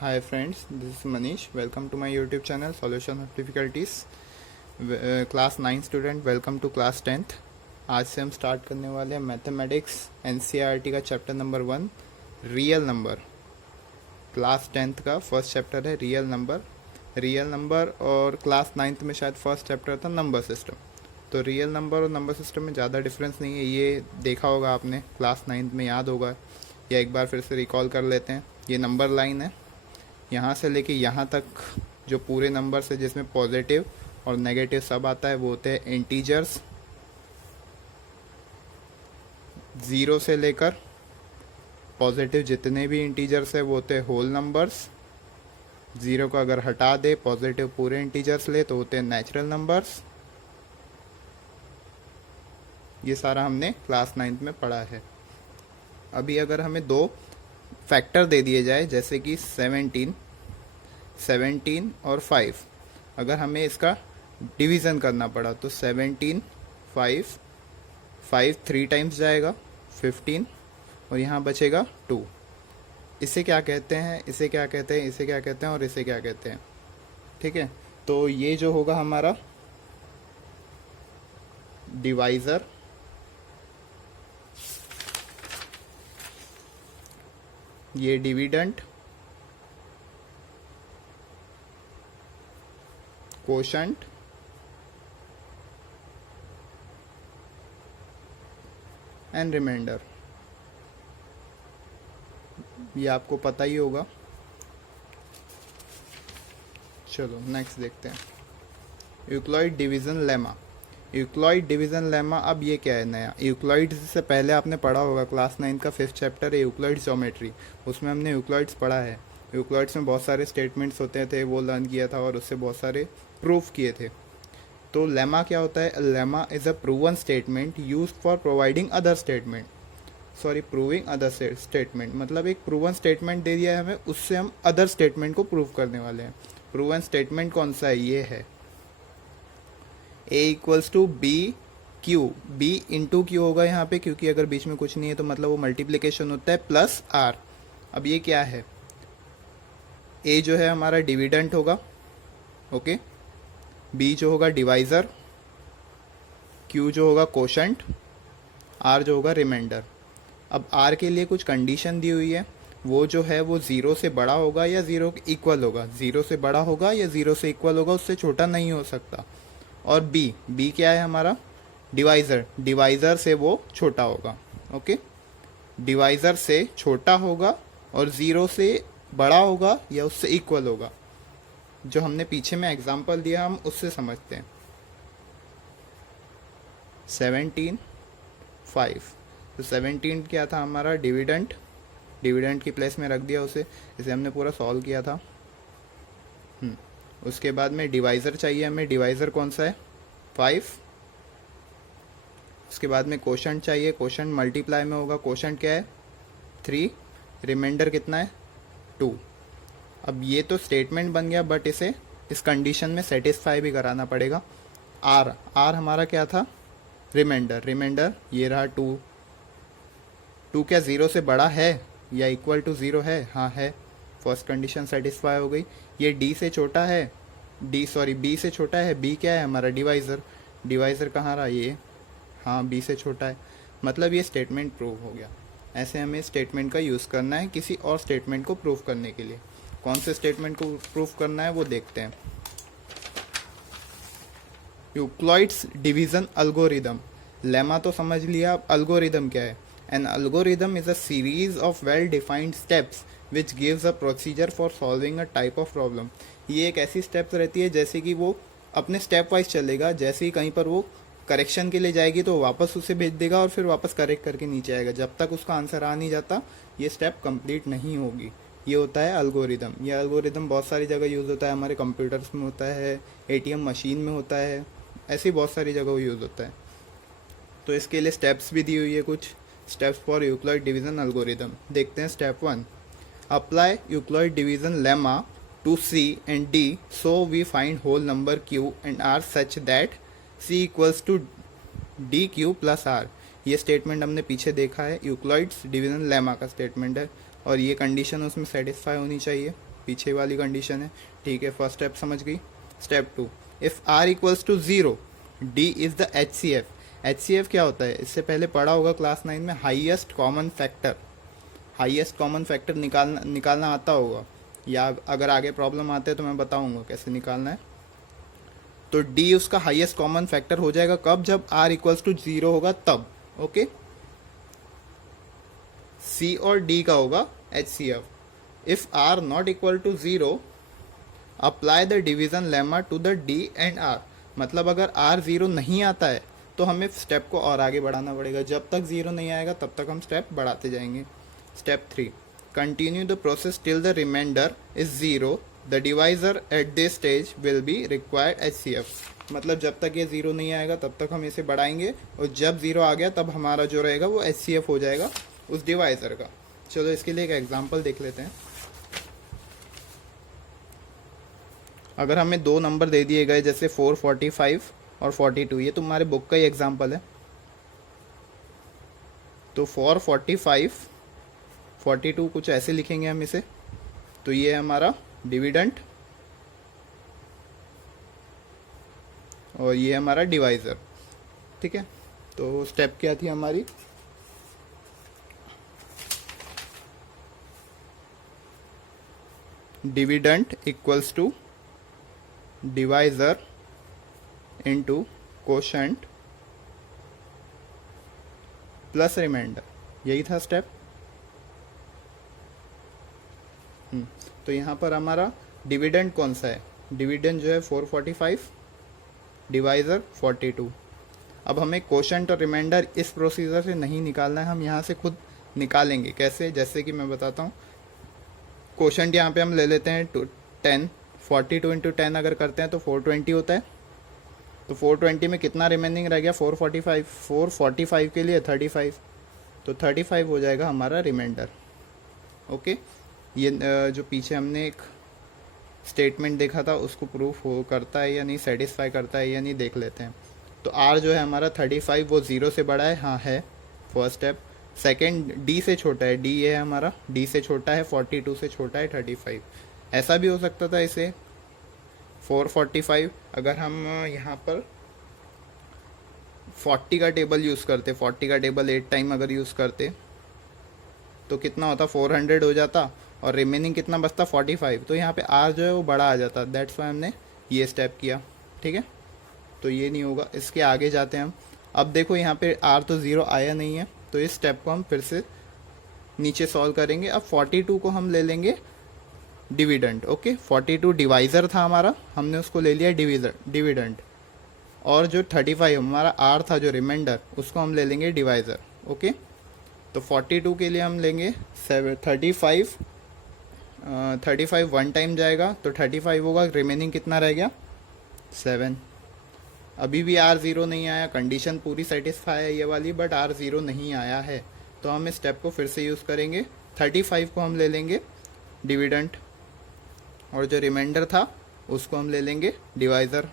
Hi friends, this is Manish. Welcome to my YouTube channel Solution of Difficulties. Class 9 student, welcome to class 10th। आज से हम start करने वाले हैं mathematics NCERT का chapter number 1 real number. Class 10th का first chapter है real number और क्लास 9th में शायद फर्स्ट चैप्टर था नंबर सिस्टम। तो रियल नंबर और नंबर सिस्टम में ज़्यादा डिफरेंस नहीं है, ये देखा होगा आपने, क्लास 9th में याद होगा, या एक बार फिर से रिकॉल कर लेते हैं। ये नंबर लाइन है, यहाँ से लेके यहाँ तक जो पूरे नंबर्स है जिसमें पॉजिटिव और नेगेटिव सब आता है वो होते हैं इंटीजर्स। 0 से लेकर पॉजिटिव जितने भी इंटीजर्स है वो होते हैं होल नंबर्स। 0 को अगर हटा दे, पॉजिटिव पूरे इंटीजर्स ले तो होते हैं नेचुरल नंबर्स। ये सारा हमने क्लास 9th में पढ़ा है। अभी अगर हमें दो फैक्टर दे दिए जाए जैसे कि 17 और 5, अगर हमें इसका डिवीज़न करना पड़ा तो 17 5 3 टाइम्स जाएगा 15 और यहाँ बचेगा 2। इसे क्या कहते हैं, इसे क्या कहते हैं, इसे क्या कहते हैं और इसे क्या कहते हैं? ठीक है, तो ये जो होगा हमारा डिवाइज़र, ये डिविडेंट, कोशंट एंड रिमाइंडर। ये आपको पता ही होगा। चलो नेक्स्ट देखते हैं, Euclid division lemma. Euclid division lemma, अब ये क्या है नया? यूक्लिड से पहले आपने पढ़ा होगा, क्लास 9 का 5th चैप्टर है यूक्लिड ज्योमेट्री, उसमें हमने यूक्लिड्स पढ़ा है। यूक्लिड्स में बहुत सारे स्टेटमेंट्स होते थे, वो लर्न किया था और उससे बहुत सारे प्रूफ किए थे। तो लेमा क्या होता है? Lemma is a proven statement use for providing other statement, proving other statement. मतलब एक प्रूवन स्टेटमेंट दे दिया है हमें, उससे हम अदर स्टेटमेंट को प्रूव करने वाले हैं। प्रूवन स्टेटमेंट कौन सा है? ये है A equals to b q, b into q होगा यहाँ पे, क्योंकि अगर बीच में कुछ नहीं है तो मतलब वो मल्टीप्लिकेशन होता है, प्लस आर। अब ये क्या है? A जो है हमारा डिविडेंट होगा, ओके, B जो होगा डिवाइज़र, Q जो होगा कोशंट, R जो होगा रिमाइंडर। अब R के लिए कुछ कंडीशन दी हुई है, वो जो है वो 0 से बड़ा होगा या 0 के इक्वल होगा, 0 से बड़ा होगा या 0 से इक्वल होगा, उससे छोटा नहीं हो सकता। और B क्या है हमारा? डिवाइज़र, डिवाइज़र से वो छोटा होगा, ओके, डिवाइज़र से छोटा होगा और 0 से बड़ा होगा या उससे इक्वल होगा। जो हमने पीछे में एग्जांपल दिया हम उससे समझते हैं। 17 5, तो 17 क्या था हमारा? डिविडेंट, डिविडेंट की प्लेस में रख दिया उसे, इसे हमने पूरा सॉल्व किया था। उसके बाद में डिवाइज़र चाहिए हमें, डिवाइज़र कौन सा है? 5। उसके बाद में कोशंट चाहिए, कोशंट मल्टीप्लाई में होगा, कोशंट क्या है? 3। रिमाइंडर कितना है? 2। अब ये तो स्टेटमेंट बन गया, बट इसे इस कंडीशन में सेटिस्फाई भी कराना पड़ेगा। आर हमारा क्या था? रिमाइंडर, रिमाइंडर ये रहा 2। 2 क्या 0 से बड़ा है या इक्वल टू 0 है? हाँ है, फर्स्ट कंडीशन सेटिस्फाई हो गई। ये बी से छोटा है, बी से छोटा है। बी क्या है हमारा? डिवाइज़र, डिवाइज़र कहाँ रहा? ये, हाँ बी से छोटा है, मतलब ये स्टेटमेंट प्रूव हो गया। ऐसे हमें स्टेटमेंट का यूज़ करना है किसी और स्टेटमेंट को प्रूव करने के लिए। कौन से स्टेटमेंट को प्रूव करना है वो देखते हैं। यूक्लिड्स डिवीज़न अल्गोरिदम, लेमा तो समझ लिया, अब अल्गोरिदम क्या है? An algorithm is a series of well defined steps which gives a procedure for solving a type of problem. ये एक ऐसी स्टेप्स रहती है जैसे कि वो अपने स्टेप वाइज चलेगा, जैसे ही कहीं पर वो करेक्शन के लिए जाएगी तो वापस उसे भेज देगा और फिर वापस करेक्ट करके नीचे आएगा। जब तक उसका आंसर आ नहीं जाता ये स्टेप कंप्लीट नहीं होगी। ये होता है अल्गोरिदम। ये अल्गोरिदम बहुत सारी जगह यूज़ होता है, हमारे कंप्यूटर्स में होता है, ATM मशीन में होता है, ऐसी बहुत सारी जगह यूज़ होता है। तो इसके लिए स्टेप्स भी दी हुई है, कुछ steps for Euclid division algorithm. देखते हैं step 1, apply Euclid division lemma to C and D, so we find whole number Q and R such that C equals to DQ plus R। ये statement हमने पीछे देखा है, Euclid's division lemma का statement है और ये कंडीशन उसमें सेटिस्फाई होनी चाहिए। पीछे वाली कंडीशन है, ठीक है। फर्स्ट स्टेप समझ गई। Step 2, if r equals to 0 d is the HCF। HCF क्या होता है, इससे पहले पढ़ा होगा क्लास 9 में, highest common factor. Highest common factor निकालना आता होगा, या अगर आगे प्रॉब्लम आते हैं तो मैं बताऊंगा कैसे निकालना है। तो D उसका हाईएस्ट कॉमन फैक्टर हो जाएगा कब, जब R इक्वल्स टू 0 होगा तब, ओके। C और D का होगा HCF। If R not equal to 0 apply the division lemma to the D and R। मतलब अगर R 0 नहीं आता है तो हमें स्टेप को और आगे बढ़ाना पड़ेगा, जब तक 0 नहीं आएगा तब तक हम स्टेप बढ़ाते जाएंगे। Step 3, continue the process till the remainder is 0, the divisor at this stage will be required HCF। मतलब जब तक ये 0 नहीं आएगा तब तक हम इसे बढ़ाएंगे, और जब 0 आ गया तब हमारा जो रहेगा वो HCF हो जाएगा उस डिवाइजर का। चलो इसके लिए एक एग्जांपल देख लेते हैं। अगर हमें दो नंबर दे दिए गए जैसे 445 और 42, ये तुम्हारे बुक का ही एग्जांपल है। तो 445 42 कुछ ऐसे लिखेंगे हम इसे। तो ये है हमारा डिविडेंट और ये हमारा डिवाइजर, ठीक है। तो स्टेप क्या थी हमारी, dividend equals to divisor into quotient plus remainder, यही था स्टेप। तो यहाँ पर हमारा डिविडेंड कौन सा है, डिविडेंड जो है 445, डिवाइजर 42। अब हमें कोशेंट और रिमाइंडर इस प्रोसीजर से नहीं निकालना है, हम यहाँ से खुद निकालेंगे। कैसे, जैसे कि मैं बताता हूँ। कोशेंट यहाँ पे हम ले लेते हैं 10, 42 इंटू 10 अगर करते हैं तो 420 होता है। तो 420 में कितना रिमेनिंग रह गया, 445। 445 के लिए 35, तो 35 हो जाएगा हमारा रिमाइंडर, ओके। ये जो पीछे हमने एक स्टेटमेंट देखा था उसको प्रूफ हो करता है या नहीं, सेटिस्फाई करता है या नहीं, देख लेते हैं। तो R जो है हमारा 35 वो 0 से बड़ा है, हाँ है, फर्स्ट स्टेप। सेकंड D से छोटा है, D ये है हमारा, D से छोटा है, 42 से छोटा है 35। ऐसा भी हो सकता था इसे 445, अगर हम यहाँ पर 40 का टेबल यूज़ करते, 40 का टेबल 8 टाइम अगर यूज़ करते तो कितना होता, 400 हो जाता, और रिमेनिंग कितना बचता, 45। तो यहाँ पे R जो है वो बड़ा आ जाता, दैट्स वाई हमने ये स्टेप किया, ठीक है। तो ये नहीं होगा, इसके आगे जाते हैं हम। अब देखो यहाँ पे R तो 0 आया नहीं है, तो इस स्टेप को हम फिर से नीचे सॉल्व करेंगे। अब 42 को हम ले लेंगे डिविडेंड, ओके। 42 डिवाइज़र था हमारा, हमने उसको ले लिया डिविडेंड, और जो 35 हमारा R था जो रिमाइंडर, उसको हम ले लेंगे डिवाइज़र, ओके। तो 42 के लिए हम लेंगे 35 वन टाइम जाएगा तो 35 होगा, रिमेनिंग कितना रह गया, 7। अभी भी R 0 नहीं आया, कंडीशन पूरी सेटिस्फाई है ये वाली, बट R 0 नहीं आया है। तो हम इस स्टेप को फिर से यूज़ करेंगे। 35 को हम ले लेंगे डिविडेंट, और जो रिमाइंडर था उसको हम ले लेंगे डिवाइज़र।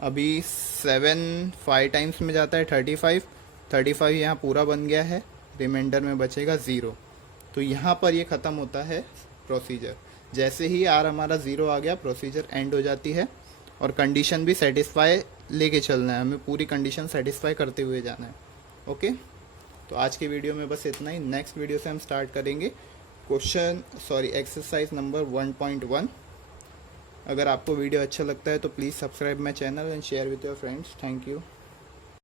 अभी 7 5 टाइम्स में जाता है 35 यहाँ पूरा बन गया है, रिमाइंडर में बचेगा 0। तो यहाँ पर ये ख़त्म होता है प्रोसीजर। जैसे ही R हमारा 0 आ गया, प्रोसीजर एंड हो जाती है, और कंडीशन भी सेटिस्फाई लेके चलना है, हमें पूरी कंडीशन सेटिस्फाई करते हुए जाना है, ओके। तो आज के वीडियो में बस इतना ही। नेक्स्ट वीडियो से हम स्टार्ट करेंगे एक्सरसाइज नंबर 1.1। अगर आपको वीडियो अच्छा लगता है तो please subscribe my channel and share with your friends. Thank you.